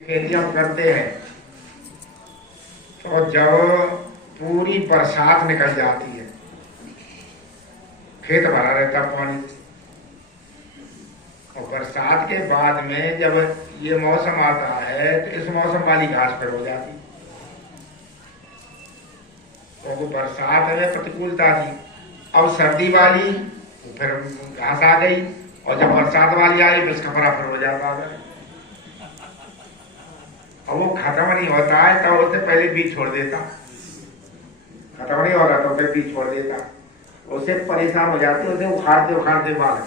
खेती हम करते हैं तो जब पूरी बरसात निकल जाती है, खेत भरा रहता पानी, और बरसात के बाद में जब ये मौसम आता है तो इस मौसम वाली घास पर हो जाती। तो वो बरसात में प्रतिकूलता थी, अब सर्दी वाली तो फिर घास आ गई, और जब बरसात वाली आई तो इसका बराबर हो जाता है। और वो खत्म नहीं होता है तो उससे पहले बीज छोड़ देता, खत्म नहीं हो रहा तो फिर बीज छोड़ देता, उससे परेशान हो जाते, उसे उखाड़ते उखाड़ते बाल।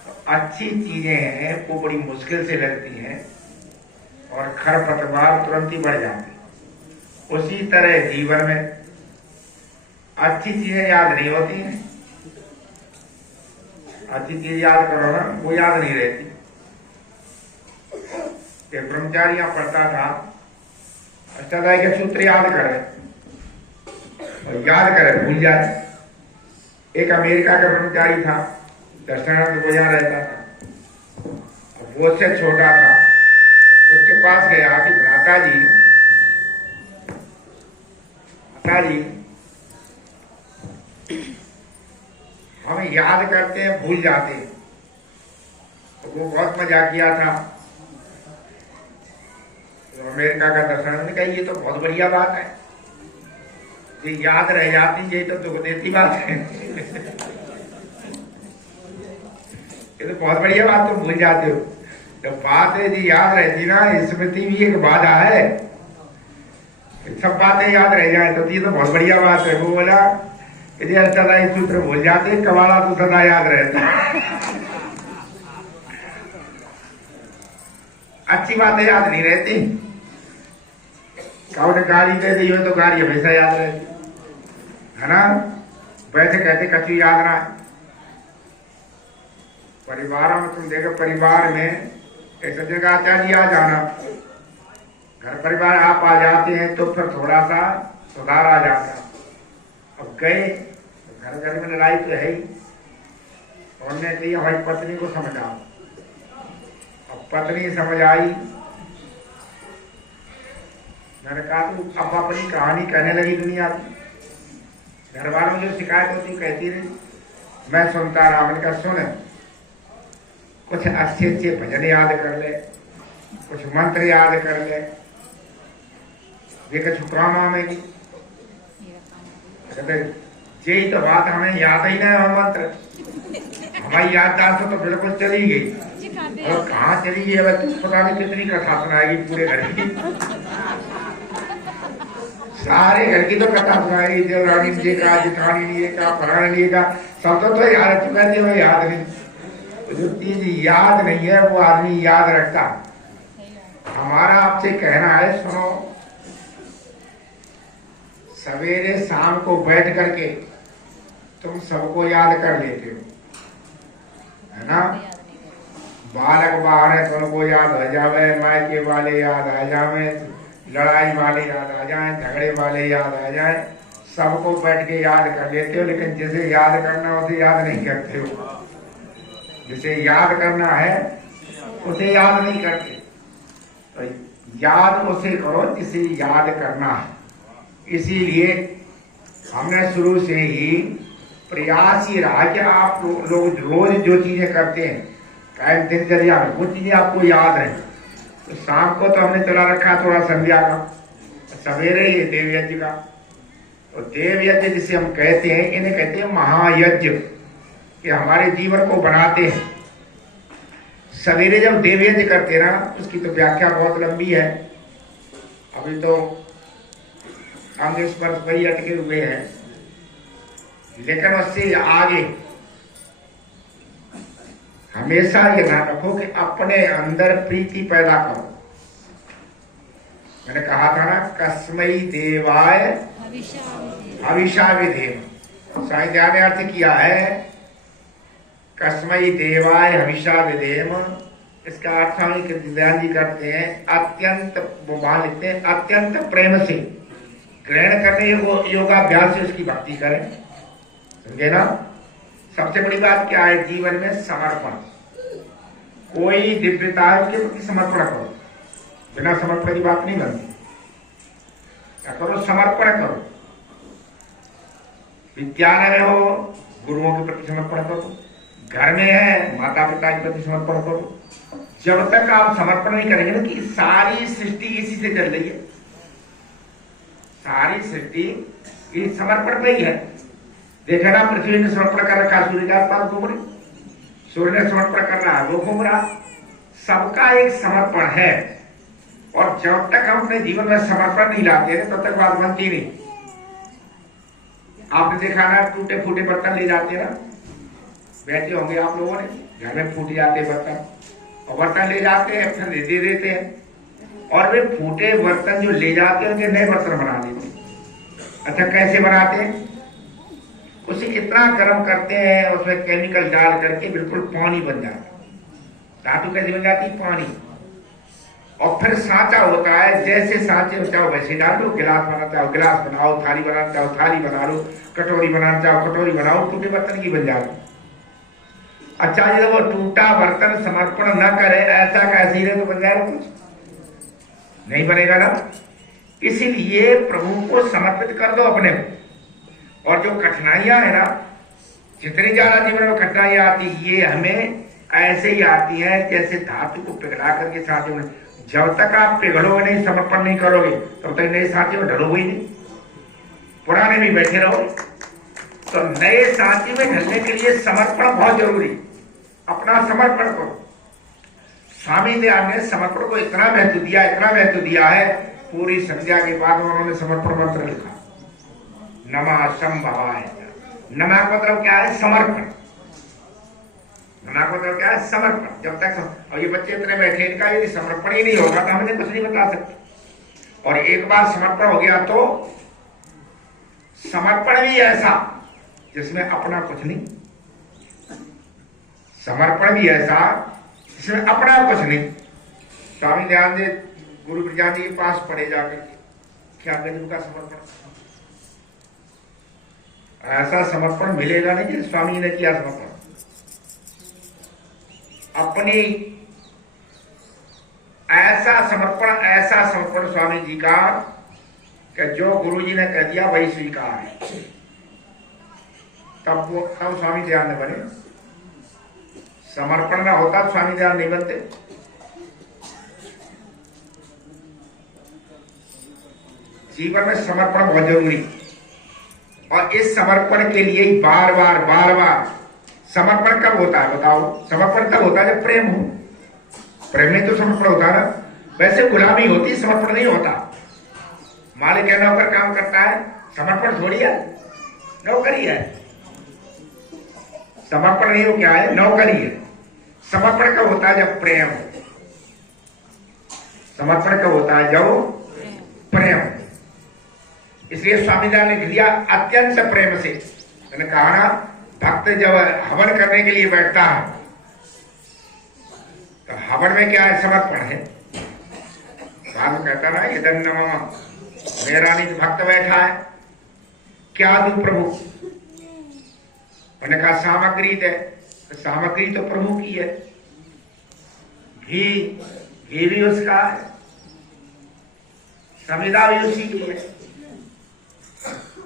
तो अच्छी चीजें हैं वो बड़ी मुश्किल से लगती हैं और खरपतवार तुरंत ही बढ़ जाते। उसी तरह जीवन में अच्छी चीजें याद नहीं होती हैं, अच्छी चीज याद करो ना, वो याद नहीं रहती। एक ब्रह्मचारी यहाँ पढ़ता था, अष्टाध्याय के सूत्र याद करे और याद करे भूल जाए। एक अमेरिका का ब्रह्मचारी था, दर्शनार्थ को यहाँ रहता था, वो से छोटा था, उसके पास गया कि भ्राता जी हम याद करते हैं भूल जाते हैं। तो वो बहुत मजाक किया था। तो अमेरिका का दर्शन ने कहा ये तो बहुत बढ़िया बात है, ये याद रह जाती, ये तो दुख देती बात है। ये तो बहुत बढ़िया बात, तुम भूल जाते हो। तो बात है जी याद रहती ना, स्मृति भी एक बाधा है, सब बातें याद रह जाए तो ये तो बहुत बढ़िया बात है। वो बोला यदि अष्टाध्यायी सूत्र भूल जाते, कवाड़ा तो सदा याद रहता। अच्छी बातें याद नहीं रहती, कौन गाली दे दी हो तो गाली हमेशा याद रहती है ना। वैसे कहते कछु याद ना। परिवारों में तुम देखो, परिवार में ऐसा जगह आता जी आ जाना, घर परिवार आप आ जाते हैं तो फिर थोड़ा सा सुधार आ जाता। अब गए तो घर घर में लड़ाई तो है ही, उन्होंने कही हमारी पत्नी को समझाओ। अब पत्नी समझ आई, मैंने कहा तू अब अपनी कहानी कहने लगी दुनिया की। घर वालों में जो शिकायत होती कहती रही, मैं सुनता रहा। मैंने कहा सुन, कुछ अच्छे अच्छे भजन याद कर ले, कुछ मंत्र याद कर ले, ये कुछ काम आमेगी। यही तो बात हमें याद ही नहीं है मंत्र, हमारी याददाश्त तो बिल्कुल चली गई। और कहाँ चली गई है तुझ पता नहीं कितनी कथा सुनाएगी पूरे घर की, सारे घर की तो कथा सुनाएगी, जो रानी जी का, जिठानी लिए का, फलाने लिए का, सब तो याद चुका है, वो याद नहीं। जो चीज याद नहीं है वो आदमी याद रखता। हमारा आपसे कहना है, सुनो, सवेरे शाम को बैठ करके तुम सबको याद कर लेते हो, है ना। बालक बहाने तुमको याद आ जावे, मायके वाले याद आ जावे, लड़ाई वाले याद आ जाए, झगड़े वाले याद आ जाए, सबको बैठ के याद कर लेते हो। लेकिन जिसे याद करना उसे याद नहीं करते हो, जिसे याद करना है उसे याद नहीं करते। तो याद उसे करो जिसे याद करना है। इसीलिए हमने शुरू से ही प्रयास ही रहा कि आप लोग रोज जो चीजें करते हैं दिनचर्या में, वो चीजें आपको याद रहे। तो शाम को तो हमने चला रखा थोड़ा संध्या का, सवेरे ही देव यज्ञ का। तो देव यज्ञ जिसे हम कहते हैं, इन्हें कहते हैं महायज्ञ, कि हमारे जीवन को बनाते हैं। सवेरे जब देव यज्ञ करते ना, उसकी तो व्याख्या बहुत लंबी है, अभी तो अंग स्पर्श वही अटके हुए हैं। लेकिन उससे आगे हमेशा ये ध्यान रखो कि अपने अंदर प्रीति पैदा करो। मैंने कहा था ना, कस्मै देवाय हविषा विधेम। साहित्य ने अर्थ किया है कस्मै देवाय हविषा विधेम। इसका अर्थ हम दयान जी करते हैं, अत्यंत, वो वहां लिखते हैं, अत्यंत प्रेम से ग्रहण करने योगाभ्यास से उसकी भक्ति करें। समझे ना। सबसे बड़ी बात क्या है जीवन में? समर्पण। कोई दिव्यता है उसके प्रति समर्पण करो। बिना समर्पण की बात नहीं बनती। क्या करो, समर्पण करो। विद्यालय में हो, गुरुओं के प्रति समर्पण करो। घर में है, माता पिता के प्रति समर्पण करो। जब तक आप समर्पण नहीं करेंगे ना, कि सारी सृष्टि इसी से चल रही है, सारी सृष्टि इस समर्पण पे ही है। देखा ना, पृथ्वी ने समर्पण कर रखा सूर्य के आसपास घूम रही, सूर्य ने समर्पण कर रहा वो घूम रहा। सबका एक समर्पण है। और जब तक हम अपने जीवन में समर्पण नहीं लाते हैं तब तक बात बनती नहीं। आपने देखा ना, टूटे फूटे बर्तन ले जाते हैं ना, बैठे होंगे आप लोगों ने, घर में फूट जाते बर्तन, और बर्तन ले जाते हैं, फिर दे देते हैं, और वे फूटे बर्तन जो ले जाते हैं उनके नए बर्तन बना देते हैं। अच्छा, कैसे बनाते हैं? उसे इतना गर्म करते हैं, उसमें केमिकल डाल करके बिल्कुल पानी बन जाता है। धातु कैसे बन जाती? पानी। और फिर सांचा होता है, जैसे सांचे में चाहो वैसे डाल लो। गिलास बनाना चाहो गिलास बनाओ, थाली बनाना चाहो थाली बना लो, कटोरी बनाना चाहो कटोरी बनाओ, टूटे बर्तन की बन जाती। अच्छा, जब वो टूटा बर्तन समर्पण न करे, ऐसा कैसे ही रहे तो बन जाएगा? कुछ नहीं बनेगा ना। इसीलिए प्रभु को समर्पित कर दो अपने को। और जो कठिनाइयां है ना, जितनी ज्यादा जीवन में कठिनाइयां आती, ये हमें ऐसे ही आती हैं जैसे धातु को पिघला करके साथी में। जब तक आप पिघलोगे नहीं, समर्पण नहीं करोगे, तब तक नए साथी में ढलोगे ही नहीं, पुराने में बैठे रहोगे। तो नए साथी में ढलने के लिए समर्पण बहुत जरूरी। अपना समर्पण करो। स्वामी दयानंद ने समर्पण को इतना महत्व दिया, इतना महत्व दिया है, पूरी संध्या के बाद उन्होंने समर्पण मंत्र लिखा, नमः संभवाय। नमः का मतलब क्या है? समर्पण। नमः का मतलब क्या है? समर्पण। जब तक, और ये बच्चे इतने बैठे, इनका यदि समर्पण ही नहीं होगा तो हमें कुछ नहीं बता सकते। और एक बार समर्पण हो गया तो समर्पण भी ऐसा जिसमें अपना कुछ नहीं, समर्पण भी ऐसा जिसमें अपना कुछ नहीं। स्वामी दयानंद गुरु ब्रजान जी के पास पढ़े जाकर, क्या गजब का समर्पण। ऐसा समर्पण मिलेगा नहीं कि स्वामी ने किया समर्पण। अपनी ऐसा समर्पण स्वामी जी का कि जो गुरु जी ने कह दिया वही स्वीकार है। तब स्वामी दयानंद बने। समर्पण ना होता तो स्वामी दयानंद नहीं बनते। जीवन में समर्पण बहुत जरूरी। और इस समर्पण के लिए बार बार समर्पण कब होता है बताओ? समर्पण तब होता है जब प्रेम हो। प्रेम में तो समर्पण होता है ना। वैसे गुलामी होती, समर्पण नहीं होता। मालिक है, नौकर काम करता है, समर्पण थोड़ी है, नौकरी है। समर्पण नहीं हो, क्या है? नौकरी है। समर्पण कब होता है? जब प्रेम हो। समर्पण कब होता है? जब प्रेम हो। इसलिए स्वामी जी ने दिया अत्यंत प्रेम से। मैंने कहा ना, भक्त जब हवन करने के लिए बैठता है तो हवन में क्या है? समर्पण है। भाग कहता ना, इदं न मम, मेरा नहीं। भक्त बैठा है, क्या दूं प्रभु? मैंने कहा सामग्री दे। तो सामग्री तो प्रभु की है। घी भी उसका है, समिधा भी उसी की है।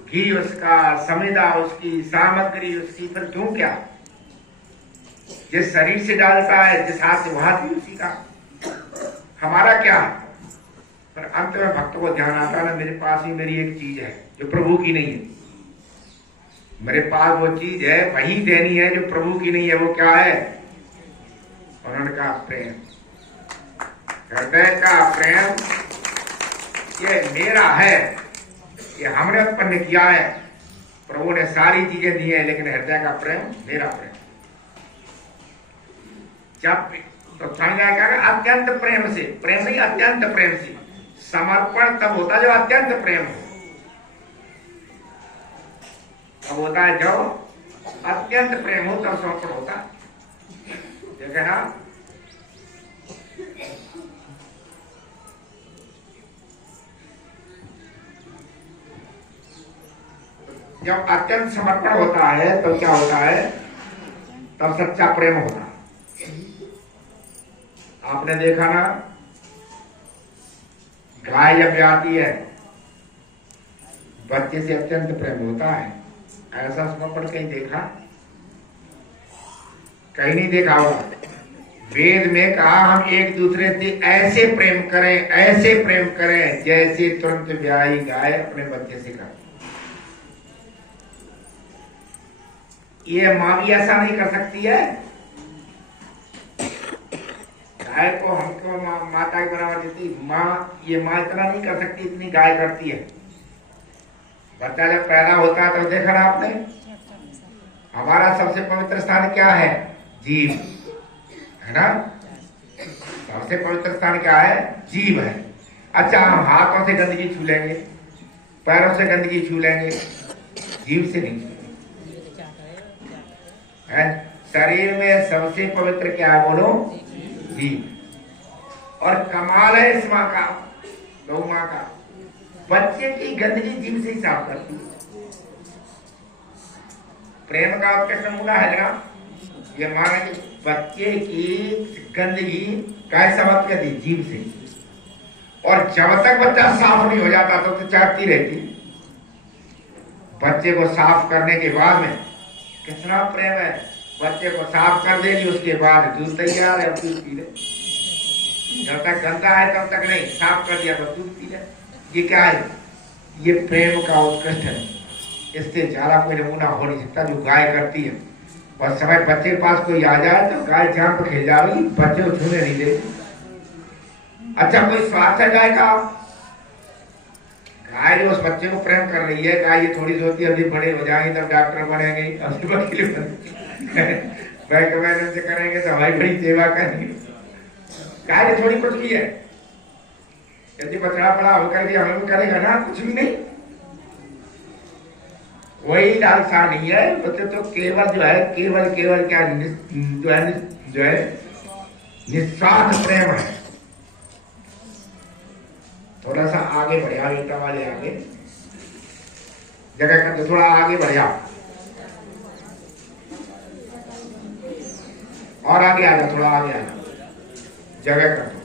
घी उसका, समिधा उसकी, सामग्री उसकी, फिर क्यों क्या? जिस शरीर से डालता है, जिस हाथ से, वो हाथ भी उसी का। हमारा क्या? पर अंत में भक्त को ध्यान आता है ना, मेरे पास ही मेरी एक चीज है जो प्रभु की नहीं है। मेरे पास वो चीज है, वही देनी है जो प्रभु की नहीं है। वो क्या है? उन्होंने कहा प्रेम। हृदय का प्रेम ये मेरा है, ये हमने उत्पन्न किया है। प्रभु ने सारी चीजें दी है, लेकिन हृदय का प्रेम मेरा प्रेम। जब तो समझ आएगा अत्यंत प्रेम से, प्रेम नहीं अत्यंत प्रेम से। समर्पण तब होता है जब अत्यंत प्रेम हो। तब होता है जब अत्यंत प्रेम हो, तब समर्पण होता है। देखे ना, जब अत्यंत समर्पण होता है तो क्या होता है? तब सच्चा प्रेम होता है। आपने देखा ना, गाय जब ब्याती है बच्चे से अत्यंत प्रेम होता है। ऐसा समर्पण कहीं देखा? कहीं नहीं देखा होगा। वेद में कहा हम एक दूसरे से ऐसे प्रेम करें, ऐसे प्रेम करें जैसे तुरंत ब्याही गाय अपने बच्चे से करती। ये माँ भी ऐसा नहीं कर सकती है। गाय को हमको माता के बराबर देती माँ, ये माँ इतना नहीं कर सकती इतनी गाय करती है। बच्चा जब पैदा होता है तो देखा ना आपने, हमारा सबसे पवित्र स्थान क्या है? जीव है ना। सबसे पवित्र स्थान क्या है? जीव है। अच्छा, हम हाथों से गंदगी छू लेंगे, पैरों से गंदगी छू लेंगे, जीव से नहीं है। शरीर में सबसे पवित्र क्या है बोलो? जीव। और कमाल है इस माँ का, गौ माँ का, बच्चे की गंदगी जीव से ही साफ करती है। प्रेम का उत्कृष्ट नमूना है ना ये माना कि बच्चे की गंदगी कैसा बात करती? जीव से। और जब तक बच्चा साफ नहीं हो जाता तो चाटती रहती। बच्चे को साफ करने के बाद में कितना प्रेम है। बच्चे को साफ कर देगी उसके बाद दूध तैयार है, दूध पी ले। जब तक गंदा है तब तक नहीं, साफ कर दिया तो दूध पी ले। ये क्या है? ये प्रेम का उत्कृष्ट है। इससे ज्यादा कोई नमूना हो नहीं सकता जो गाय करती है। और समय बच्चे के पास कोई आ जाए तो गाय जान पे खेल जाएगी, बच्चे को छूने नहीं देती। अच्छा, कोई स्वार्थ है गाय का? गाय जो उस बच्चे को प्रेम कर रही है, गाय ये थोड़ी सोचती है अभी बड़े हो जाएंगे तब डॉक्टर बनेंगे, बैंक मैनेजर करेंगे तो हमारी बड़ी सेवा करेंगे। गाय थोड़ी कुछ भी है। यदि बछड़ा बड़ा होकर के हमें करेगा ना, कुछ भी नहीं। वही लालसा नहीं है, बच्चे तो केवल जो है केवल क्या जो है निस्वार्थ प्रेम है। थोड़ा सा आगे बढ़िया बेटा वाले, आगे जगह कर दो, थोड़ा आगे बढ़िया और आगे आ जाओ, थोड़ा आगे आ जाओ, जगह कर दो।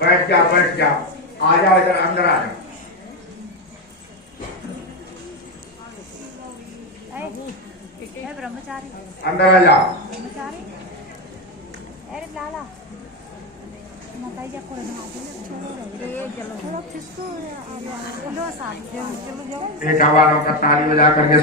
बैठ जाओ, बैठ जाओ, आ जाओ इधर, अंदर आ जाओ। ब्रह्मचारी अंदर आ जाओ। ब्रह्मचारी अरे लाला माता जी को चलो किसको चलो साथ चलो जाओ। पेटा वालों का ताली बजा करके